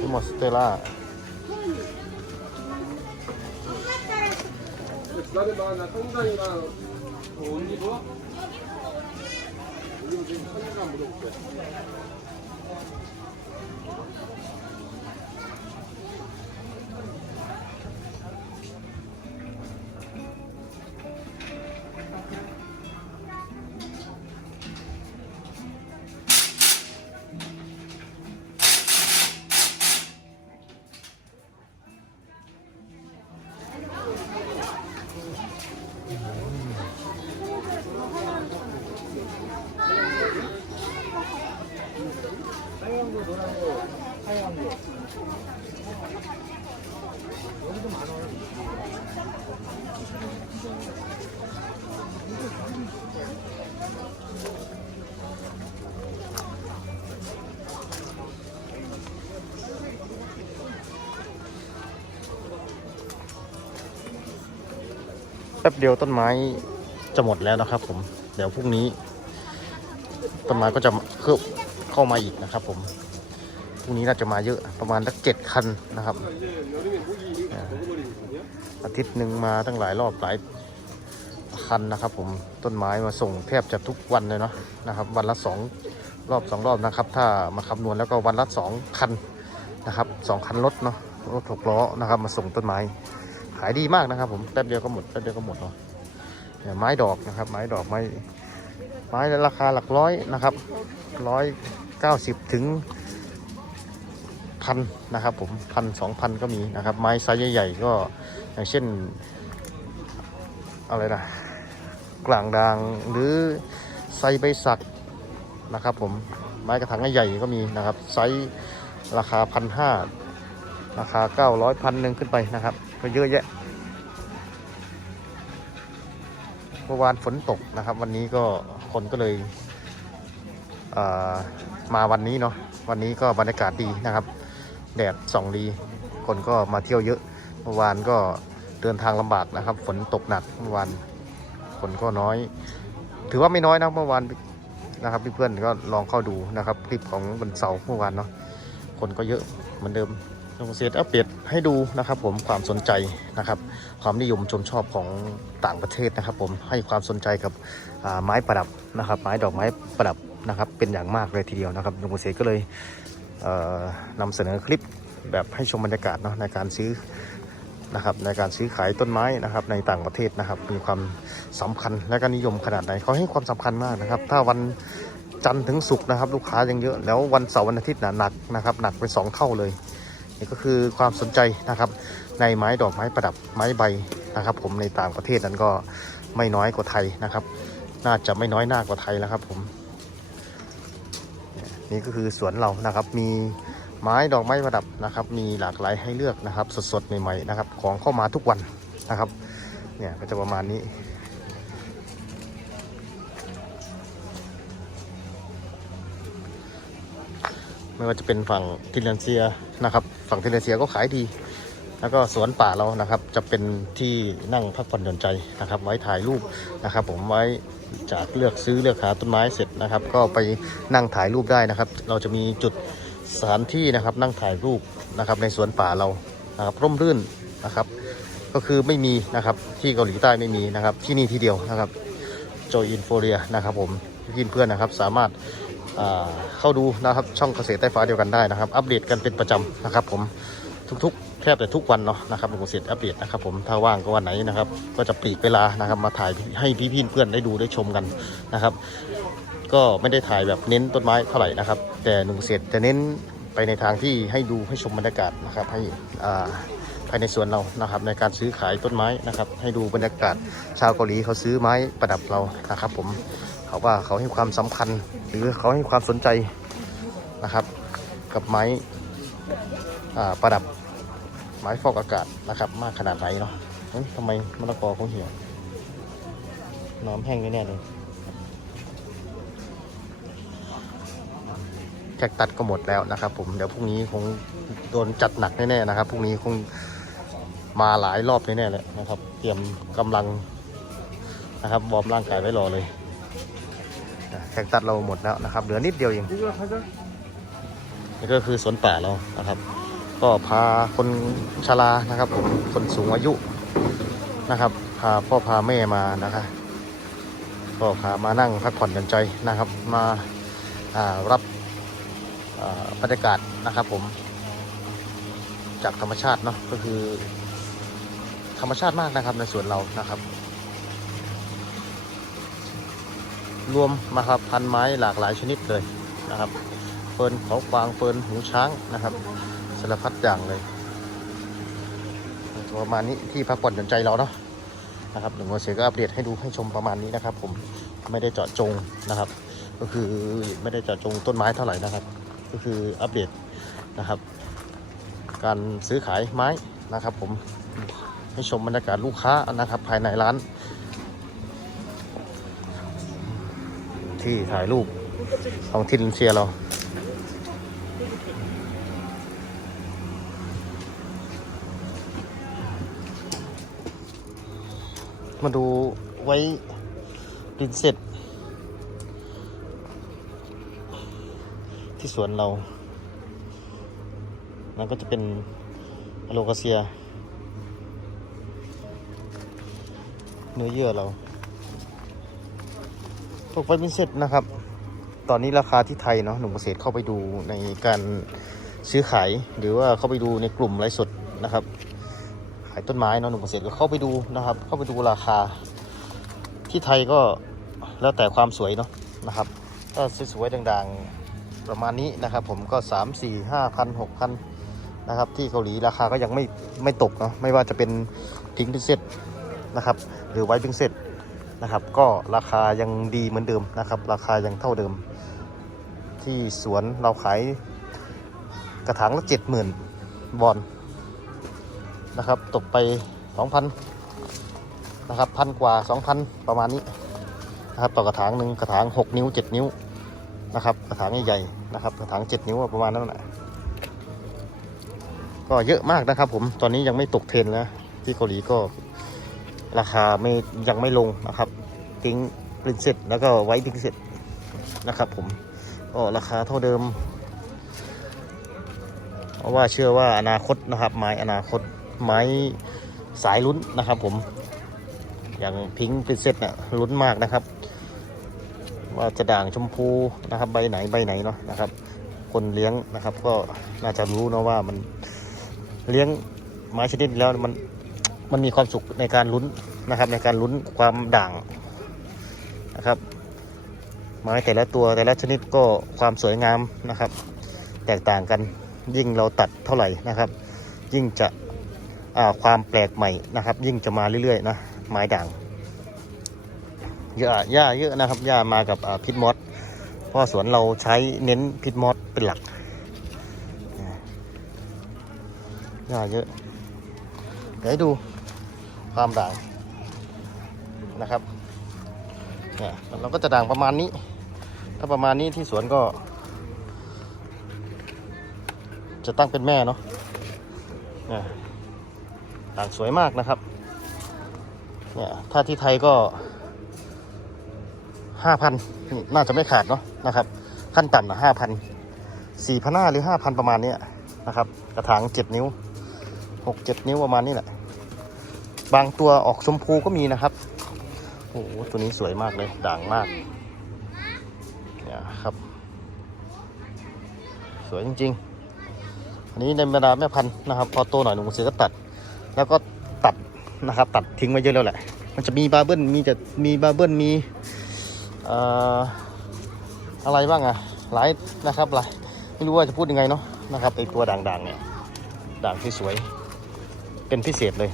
Como Stella. 기다려봐 나 성당이랑 แป๊บเดียวต้นไม้จะหมดแล้วนะครับ ผม เดี๋ยวพรุ่งนี้ ต้นไม้ก็จะคืบเข้ามาอีกนะครับ ผมพรุ่งนี้น่าจะมาเยอะประมาณสักเจ็ดคันนะครับ อาทิตย์หนึ่งมาตั้งหลายรอบหลายคันนะครับ ผมต้นไม้มาส่งแทบจะทุกวันเลยเนาะนะครับ วันละสองรอบสองรอบนะครับ ถ้ามาคำนวณแล้วก็วันละสองคันนะครับสองคันรถเนาะรถหกล้อนะครับ มาส่งต้นไม้ ขายดีมากนะครับ ผมแป๊บเดียวก็หมดแป๊บเดียวก็หมดเนาะไม้ดอกนะครับ ไม้ดอกไม้ไม้ราคาหลักร้อยนะครับร้อยเก้าสิบถึงพันนะครับ ผมพันสองพันก็มีนะครับ ไม้ไซส์ใหญ่ๆก็อย่างเช่นอะไรนะกลางดางหรือไซใบสักนะครับ ผมไม้กระถางใหญ่ก็มีนะครับ ไซส์ราคาพันห้าราคาเก้าร้อยพันหนึ่งขึ้นไปนะครับ ก็เยอะแยะ เมื่อวานฝนตกนะครับ วันนี้ก็คนก็เลยเมาวันนี้เนาะวันนี้ก็บรรยากาศดีนะครับ แดดส่องดี คนก็มาเที่ยวเยอะ เมื่อวานก็เดินทางลำบากนะครับ ฝนตกหนักเมื่อวานฝนก็น้อย ถือว่าไม่น้อยนะเมื่อวานนะครับเพื่อนๆก็ลองเข้าดูนะครับคลิปของวันเสาร์เมื่อวานเนาะคนก็เยอะเหมือนเดิม ลงเซตอัปเดตให้ดูนะครับผมความสนใจนะครับ ความนิยมชมชอบของต่างประเทศนะครับ ผมให้ความสนใจกับไม้ประดับนะครับ ไม้ดอกไม้ประดับนะครับ เป็นอย่างมากเลยทีเดียวนะครับลุงเกษตรก็เลยเอ่อนำเสนอคลิปแบบให้ชมบรรยากาศเนาะในการซื้อนะครับในการซื้อขายต้นไม้นะครับในต่างประเทศนะครับ มีความสำคัญและก็นิยมขนาดไหนเขาให้ความสำคัญมากนะครับ ถ้าวันจันทร์ถึงศุกร์นะครับ ลูกค้ายังเยอะแล้ววันเสาร์วันอาทิตย์น่ะหนักนะครับหนักไปสองเท่าเลย นี่ก็คือความสนใจนะครับ ในไม้ดอกไม้ประดับไม้ใบนะครับ ผมในต่างประเทศนั้นก็ไม่น้อยกว่าไทยนะครับ น่าจะไม่น้อยหน้ากว่าไทยแล้วครับ ผมนี่ก็คือสวนเรานะครับ มีไม้ดอกไม้ประดับนะครับ มีหลากหลายให้เลือกนะครับ สดๆใหม่ๆนะครับ ของเข้ามาทุกวันนะครับ เนี่ยก็จะประมาณนี้ ไม่ว่าจะเป็นฝั่งทิเลนเซียนะครับ ฝั่งทิเลนเซียก็ขายดี แล้วก็สวนป่าเรานะครับ จะเป็นที่นั่งพักผ่อนหย่อนใจนะครับ ไว้ถ่ายรูปนะครับ ผมไว้จากเลือกซื้อเลือกหาต้นไม้เสร็จนะครับ ก็ไปนั่งถ่ายรูปได้นะครับ เราจะมีจุดสถานที่นะครับนั่งถ่ายรูปนะครับในสวนป่าเรานะครับร่มรื่นนะครับ ก็คือไม่มีนะครับที่เกาหลีใต้ไม่มีนะครับที่นี่ที่เดียวนะครับโจอินโฟเรียนะครับผมพี่เพื่อนนะครับสามารถ เข้าดูนะครับช่องเกษตรใต้ฟ้าเดียวกันได้นะครับ อัปเดตกันเป็นประจำนะครับ ผมทุกๆ แทบแต่ทุกวันเนาะนะครับเกษตรอัปเดตนะครับ ผมถ้าว่างก็วันไหนนะครับ ก็จะปลีกเวลานะครับ มาถ่ายให้พี่ๆเพื่อนได้ดูได้ชมกันนะครับ ก็ไม่ได้ถ่ายแบบเน้นต้นไม้เท่าไหร่นะครับ แต่หนุ่มเกษตรจะเน้นไปในทางที่ให้ดูให้ชมบรรยากาศนะครับให้ภายในสวนเรานะครับ ในการซื้อขายต้นไม้นะครับ ให้ดูบรรยากาศชาวเกาหลีเขาซื้อไม้ประดับเรานะครับ ผม เขาว่าเขาให้ความสำคัญหรือเขาให้ความสนใจนะครับ กับไม้อ่าประดับไม้ฟอกอากาศนะครับ มากขนาดไหนเนาะเฮ้ยทำไมมะละกอเขาเหี่ยวน้ำแห้งแน่เลยแคคตัดก็หมดแล้วนะครับ ผมเดี๋ยวพรุ่งนี้คงโดนจัดหนักแน่ๆนะครับพรุ่งนี้คงมาหลายรอบแน่ๆเลยนะครับ เตรียมกำลังนะครับวอร์มร่างกายไว้รอเลย แคคตัดเราหมดแล้วนะครับ เหลือนิดเดียวเองนี่ก็คือสวนป่าเรานะครับ ก็พาคนชรานะครับผมคนสูงอายุนะครับ พาพ่อพาแม่มานะครับก็พามานั่งพักผ่อนหย่อนใจนะครับ มารับบรรยากาศนะครับ ผม จากธรรมชาติเนาะก็คือ ธรรมชาติมากนะครับในสวนเรานะครับ รวมมาครับพันไม้หลากหลายชนิดเลยนะครับเฟิร์นเขากวางเฟิร์นหูช้างนะครับสารพัดอย่างเลยประมาณนี้ที่พักผ่อนหย่อนใจเราเนาะนะครับหนึ่งวันเสียก็อัปเดตให้ดูให้ชมประมาณนี้นะครับ ผมไม่ได้เจาะจงนะครับ ก็คือไม่ได้เจาะจงต้นไม้เท่าไหร่นะครับ ก็คืออัปเดตนะครับ การซื้อขายไม้นะครับ ผมให้ชมบรรยากาศลูกค้านะครับ ภายในร้าน ที่ถ่ายรูปของทินเชียเรา มาดูไว้ดินเสร็จ ที่สวนเรา นั่นก็จะเป็นอโลกาเซีย เนื้อเยื่อเรา ตกไฟเป็นเสร็จนะครับ ตอนนี้ราคาที่ไทยเนาะหนุ่มเกษตรเข้าไปดูในการซื้อขายหรือว่าเข้าไปดูในกลุ่มไลฟ์สดนะครับ ขายต้นไม้เนาะหนุ่มเกษตรก็เข้าไปดูนะครับ เข้าไปดูราคา ที่ไทยก็แล้วแต่ความสวยเนาะนะครับถ้าสวยๆดังๆประมาณนี้นะครับ ผมก็ 3 4 5พัน6พันนะครับ ที่เกาหลีราคาก็ยังไม่ไม่ตกเนาะไม่ว่าจะเป็นทิ้งพิเศษนะครับ หรือไว้พิเศษ นะครับ ก็ราคายังดีเหมือนเดิมนะครับ ราคายังเท่าเดิม ที่สวนเราขายกระถางละเจ็ดหมื่นบอลนะครับตกไป2,000นะครับพันกว่า2,000ประมาณนี้นะครับต่อกระถางหนึ่งกระถาง6นิ้ว7นิ้วนะครับกระถางใหญ่ๆนะครับกระถาง7นิ้วประมาณนั้นแหละก็เยอะมากนะครับผมตอนนี้ยังไม่ตกเทรนด์นะที่เกาหลีก็ ราคาไม่ยังไม่ลงนะครับทิ้งปรินเซ็ตแล้วก็ไว้ทิ้งเซ็ตนะครับผมก็ราคาเท่าเดิม เพราะว่าเชื่อว่าอนาคตนะครับ ไม้อนาคตไม้สายลุ้นนะครับผมอย่างพิงค์ปรินเซสเนี่ยลุ้นมากนะครับ ว่าจะด่างชมพูนะครับ ใบไหนใบไหนเนาะนะครับ คนเลี้ยงนะครับ ก็น่าจะรู้เนาะว่ามันเลี้ยงไม้ชนิดแล้วมัน มันมีความสุขในการลุ้นนะครับ ในการลุ้นความด่างนะครับไม้แต่ละตัวแต่ละชนิดก็ความสวยงามนะครับ แตกต่างกันยิ่งเราตัดเท่าไหร่นะครับ ยิ่งจะความแปลกใหม่นะครับ ยิ่งจะมาเรื่อยๆนะไม้ด่างหญ้าหญ้าเยอะนะครับหญ้ามากับพิษมอสเพราะสวนเราใช้เน้นพิษมอสเป็นหลักหญ้าเยอะเดี๋ยวดู ความด่างนะครับเนี่ยเราก็จะด่างประมาณนี้ ถ้าประมาณนี้ที่สวนก็ จะตั้งเป็นแม่เนาะเนี่ยต่างสวยมากนะครับเนี่ยถ้าที่ไทยก็ห้าพันน่าจะไม่ขาดเนาะนะครับ ขั้นต่ำนะห้าพันสี่พันห้าหรือห้าพันประมาณเนี้ยนะครับ กระถางเจ็ดนิ้วหกเจ็ดนิ้วประมาณนี้แหละ บางตัวออกชมพูก็มีนะครับ โอ้โห ตัวนี้สวยมากเลย ด่างมาก เนี่ยครับ สวยจริงๆ อันนี้ในบรรดาแม่พันธุ์นะครับ พอโตหน่อยหนุ่มเสือก็ตัด แล้วก็ตัดนะครับ ตัดทิ้งไว้เยอะแล้วแหละ มันจะมีบาเบิลมีจะมีบาเบิลมีเอ่ออะไรบ้างอะหลายนะครับหลายไม่รู้ว่าจะพูดยังไงเนาะนะครับไอตัวด่างๆเนี่ยด่างที่สวยเป็นพิเศษเลย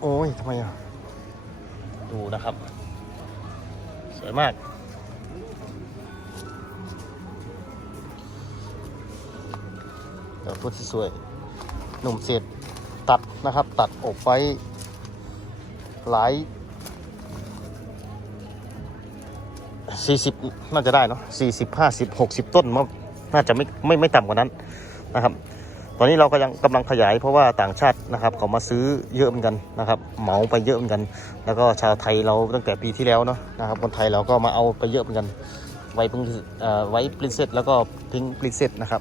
โอ้ยทำไมอะ ดูนะครับ สวยมาก เดี๋ยวพูดสวยหนุ่มเศษตัดนะครับ ตัดอบไว้หลายสี่สิบน่าจะได้เนาะสี่สิบห้าสิบหกสิบต้นมั้งน่าจะไม่ไม่ไม่ต่ำกว่านั้นนะครับ ตอนนี้เราก็ยังกำลังขยายเพราะว่าต่างชาตินะครับเขามาซื้อเยอะเหมือนกันนะครับเหมาไปเยอะเหมือนกัน แล้วก็ชาวไทยเราตั้งแต่ปีที่แล้วเนาะนะครับคนไทยเราก็มาเอาไปเยอะเหมือนกันไว้พึ่งไว้ปรินเซสแล้วก็พิงปรินเซสนะครับ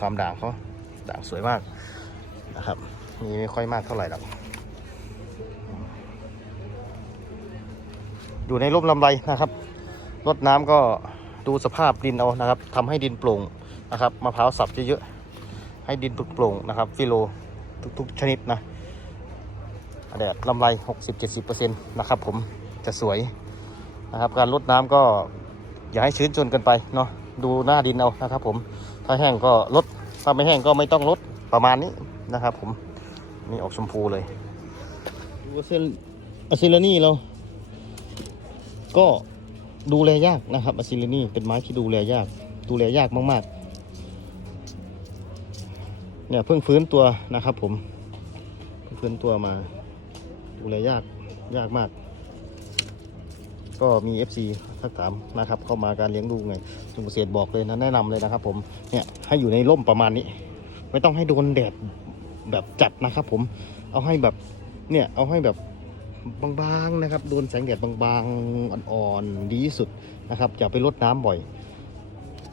ความด่างเขาด่างสวยมากนะครับมีไม่ค่อยมากเท่าไหร่หรอกอยู่ในร่มลำไรนะครับ รดน้ำก็ดูสภาพดินเอานะครับทำให้ดินโปร่งนะครับมะพร้าวสับเยอะๆให้ดินโปร่งนะครับฟิโลทุกๆชนิดนะแดดลำไร 60-70%นะครับผมจะสวยนะครับการรดน้ำก็อย่าให้ชื้นจนเกินไปเนาะดูหน้าดินเอานะครับผมถ้าแห้งก็ลดถ้าไม่แห้งก็ไม่ต้องลดประมาณนี้นะครับผมนี่ออกชมพูเลยดูเส้นอะซิลานี่เราก็ ดูแลยากนะครับอะซิลินี่เป็นไม้ที่ดูแลยาก ดูแลยากมากๆ เนี่ยเพิ่งฟื้นตัวนะครับ ผมเพิ่งฟื้นตัวมา ดูแลยากยากมาก ก็มี FC ทักถามนะครับ เข้ามาการเลี้ยงดูไงจุงเกษตรบอกเลยนะแนะนำเลยนะครับผมเนี่ยให้อยู่ในร่มประมาณนี้ ไม่ต้องให้โดนแดดแบบจัดนะครับ ผมเอาให้แบบเนี่ยเอาให้แบบ บางๆนะครับ โดนแสงแดดบางๆอ่อนๆดีที่สุดนะครับอย่าไปรดน้ำบ่อย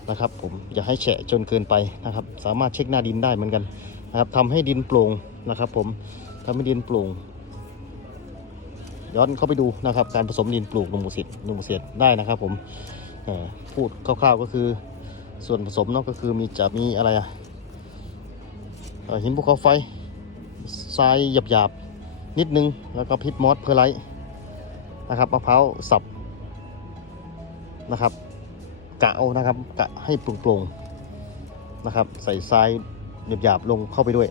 นะครับ ผมอย่าให้แฉะจนเกินไปนะครับ สามารถเช็คหน้าดินได้เหมือนกันนะครับทำให้ดินโปร่งนะครับ ผมทำให้ดินโปร่งย้อนเข้าไปดูนะครับ การผสมดินปลูกหนุ่มเกษตรหนุ่มเกษตรได้นะครับ ผมพูดคร่าวๆก็คือ ส่วนผสมเนาะก็คือมีจะมีอะไรอะหินภูเขาไฟทรายหยาบๆ นิดนึง แล้วก็พิษมอสเพอร์ไลท์นะครับมะพร้าวสับนะครับ กะเอานะครับ กะให้โปร่งๆนะครับ ใส่ทรายหยาบๆลงเข้าไปด้วย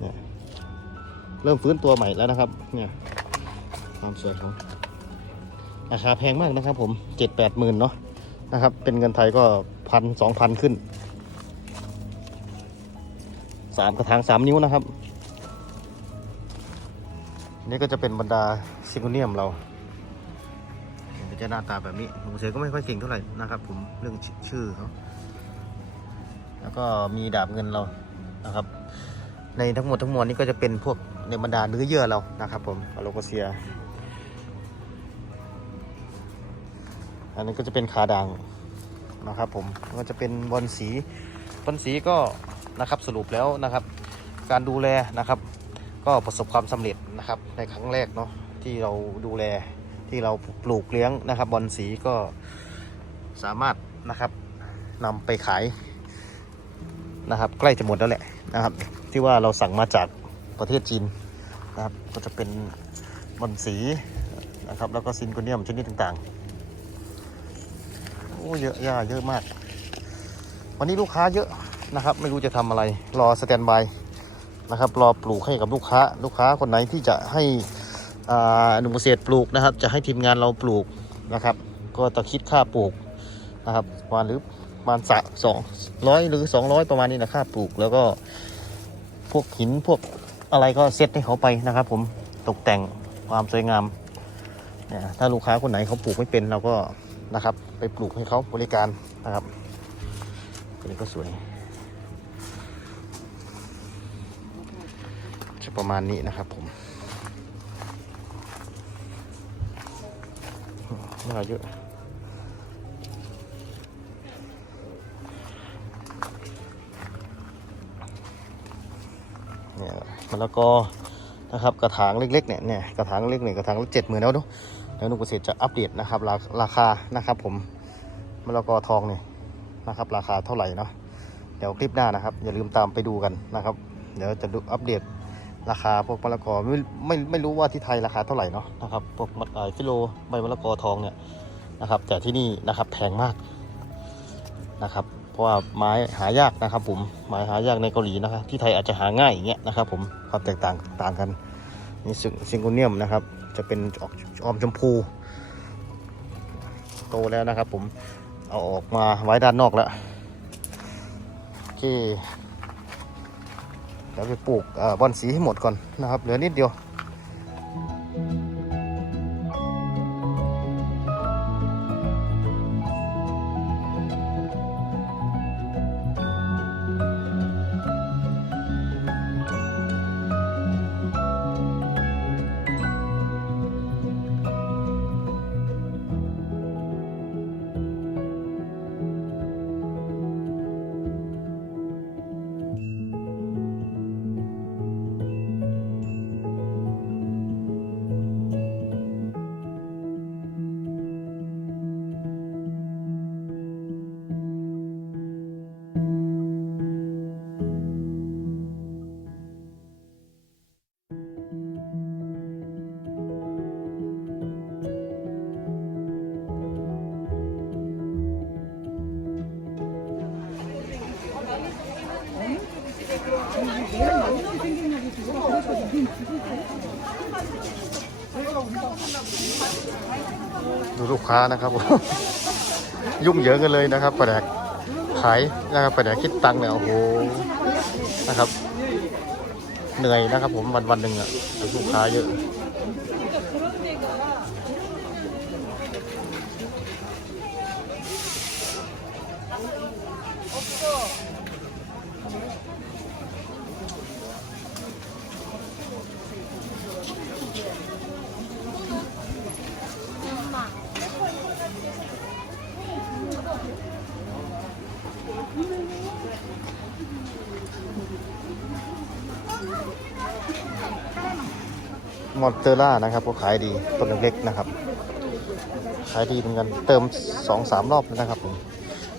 เนี่ยเริ่มฟื้นตัวใหม่แล้วนะครับ เนี่ยความสวยของราคาแพงมากนะครับผมเจ็ดแปดหมื่นเนาะนะครับ เป็นเงินไทยก็พันสองพันขึ้นสามกระถางสามนิ้วนะครับ นี่ก็จะเป็นบรรดาซิงโกเนียมเราก็จะหน้าตาแบบนี้ผมเสือก็ไม่ค่อยเก่งเท่าไหร่นะครับ ผมเรื่องชื่อชื่อเขาแล้วก็มีดาบเงินเรานะครับ ในทั้งหมดทั้งมวลนี้ก็จะเป็นพวกในบรรดาเนื้อเยื่อเรานะครับ ผมอโลโกเซีย อันนี้ก็จะเป็นขาด่างนะครับ ผมก็จะเป็นบอลสีบอลสีก็นะครับสรุปแล้วนะครับ การดูแลนะครับ ก็ประสบความสำเร็จนะครับในครั้งแรกเนาะที่เราดูแลที่เราปลูกเลี้ยงนะครับบอลสีก็สามารถนะครับนำไปขายนะครับ ใกล้จะหมดแล้วแหละนะครับ ที่ว่าเราสั่งมาจากประเทศจีนนะครับก็จะเป็นบอลสีนะครับแล้วก็ซินโกเนียมชนิดต่างๆโอ้เยอะยาเยอะมาก วันนี้ลูกค้าเยอะนะครับ ไม่รู้จะทำอะไรรอสแตนบาย นะครับรอปลูกให้กับลูกค้าลูกค้าคนไหนที่จะให้อาหนุ่มเกษตรปลูกนะครับ จะให้ทีมงานเราปลูกนะครับ ก็จะคิดค่าปลูกนะครับประมาณหรือประมาณสะสองร้อยหรือสองร้อยประมาณนี้นะค่าปลูก แล้วก็พวกหินพวกอะไรก็เซตให้เขาไปนะครับ ผมตกแต่งความสวยงามเนี่ยถ้าลูกค้าคนไหนเขาปลูกไม่เป็นเราก็นะครับ ไปปลูกให้เขาบริการนะครับอันนี้ก็สวย จะ ประมาณนี้นะครับผมน่าเยอะเนี่ยมะละกอนะครับกระถางเล็กๆเนี่ยเนี่ยกระถางเล็กเนี่ยกระถางละเจ็ดหมื่นแล้วเนอะแล้วนุ่มเกษตรจะอัปเดตนะครับราราคานะครับผมมะละกอทองเนี่ยนะครับ ราคาเท่าไหร่เนาะเดี๋ยวคลิปหน้านะครับ อย่าลืมตามไปดูกันนะครับ เดี๋ยวจะดูอัปเดต ราคาพวกมะละกอไม่ไม่ไม่รู้ว่าที่ไทยราคาเท่าไหร่เนาะนะครับพวกมะเอ่อฟิโลใบมะละกอทองเนี่ยนะครับ แต่ที่นี่นะครับแพงมากนะครับ เพราะว่าไม้หายากนะครับ ผมไม้หายากในเกาหลีนะครับที่ไทยอาจจะหาง่ายอย่างเงี้ยนะครับ ผมความแตกต่างต่างกันนี่ซิงซิงโกเนียมนะครับ จะเป็นออกออมชมพู โตแล้วนะครับ ผมเอาออกมาไว้ด้านนอกแล้วโอเค เดี๋ยวไปปลูกบอนสีให้หมดก่อนนะครับ เหลือนิดเดียว ค้านะครับ ยุ่งเหยิงกันเลยนะครับประแดกขายนะครับประแดกคิดตังค์เนี่ยโอ้โหนะครับ เหนื่อยนะครับ ผมวันวันหนึ่งอะลูกค้าเยอะ มอนเตอร่านะครับก็ขายดีต้นเล็กๆนะครับ ขายดีเหมือนกันเติมสองสามรอบนะครับผม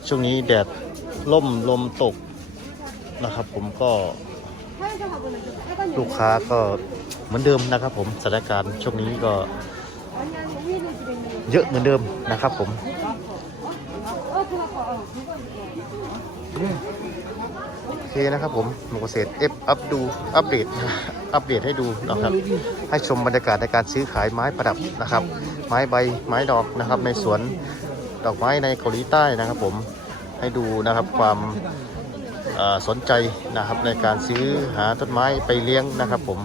ช่วงนี้แดดล่มลมตกนะครับ ผมก็ลูกค้าก็เหมือนเดิมนะครับ ผมสถานการณ์ช่วงนี้ก็เยอะเหมือนเดิมนะครับผม เคนะครับผมหนูเกษตรเอฟอัพดูอัปเดตอัปเดตให้ดูนะครับ ให้ชมบรรยากาศในการซื้อขายไม้ประดับนะครับ ไม้ใบไม้ดอกนะครับ ในสวนดอกไม้ในเกาหลีใต้นะครับ ผมให้ดูนะครับความสนใจนะครับในการซื้อหาต้นไม้ไปเลี้ยงนะครับ ผม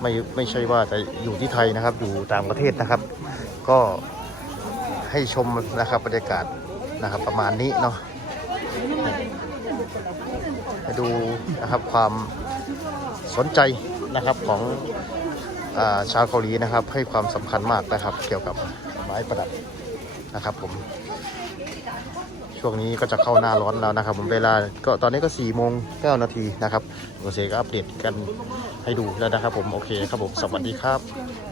ไม่ไม่ใช่ว่าจะอยู่ที่ไทยนะครับ อยู่ต่างประเทศนะครับ ก็ให้ชมนะครับบรรยากาศนะครับประมาณนี้เนาะ ดูนะครับความสนใจนะครับของอาชาวเกาหลีนะครับ ให้ความสำคัญมากนะครับ เกี่ยวกับไม้ประดับนะครับผม ช่วงนี้ก็จะเข้าหน้าร้อนแล้วนะครับ ผมเวลาก็ตอนนี้ก็4ี่โมงเก้านาทีนะครับโอเซก็อัปเดตกันให้ดูแล้วนะครับผมโอเคครับผมสวัสดีครับ